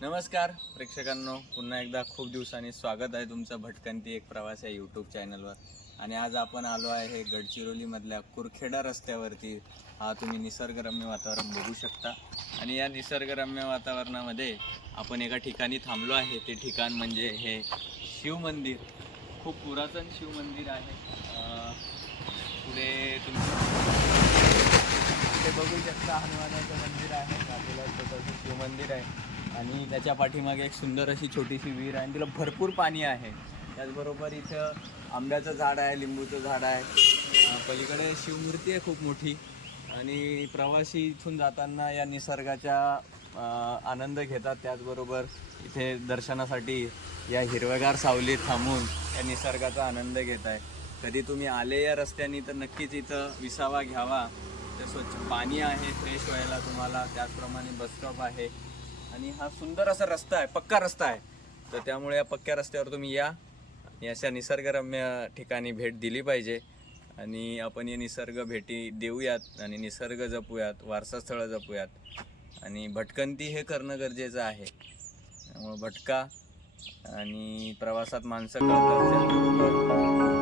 नमस्कार प्रेक्षकांनो, पुन्हा एकदा खूप दिवसांनी स्वागत आहे तुमचं भटकंती एक प्रवास या यूट्यूब चॅनलवर. आणि आज आपण आलो आहे गडचिरोलीमधल्या कुरखेडा रस्त्यावरती. हा तुम्ही निसर्गरम्य वातावरण बघू शकता. आणि या निसर्गरम्य वातावरणामध्ये आपण एका ठिकाणी थांबलो आहे. ते ठिकाण म्हणजे हे शिवमंदिर. खूप पुरातन शिवमंदिर आहे. पुढे तुम्ही ते बघू शकता, हनुमानाचं मंदिर आहे, बाजूला छोटंसं शिवमंदिर आहे आणि त्याच्या पाठीमागे एक सुंदर अशी छोटीशी विहीर आहे आणि तिला भरपूर पाणी आहे. त्याचबरोबर इथं आंब्याचं झाड आहे, लिंबूचं झाड आहे, पलीकडे शिवमूर्ती आहे खूप मोठी. आणि प्रवासी इथून जाताना या निसर्गाचा आनंद घेतात. त्याचबरोबर इथे दर्शनासाठी या हिरव्यागार सावलीत थांबून या निसर्गाचा आनंद घेत आहे. कधी तुम्ही आले या रस्त्याने तर नक्कीच इथं विसावा घ्यावा. ते स्वच्छ पाणी आहे फ्रेश व्हायला तुम्हाला, त्याचप्रमाणे बसस्टॉप आहे आणि हा सुंदर असा रस्ता आहे, पक्का रस्ता आहे. तर त्यामुळे या पक्क्या रस्त्यावर तुम्ही या अशा निसर्गरम्य ठिकाणी भेट दिली पाहिजे. आणि आपण हे निसर्ग भेटी देऊयात आणि निसर्ग जपूयात, वारसास्थळं जपूयात. आणि भटकंती हे करणं गरजेचं आहे. त्यामुळे भटका आणि प्रवासात माणसं कळतात त्याचबरोबर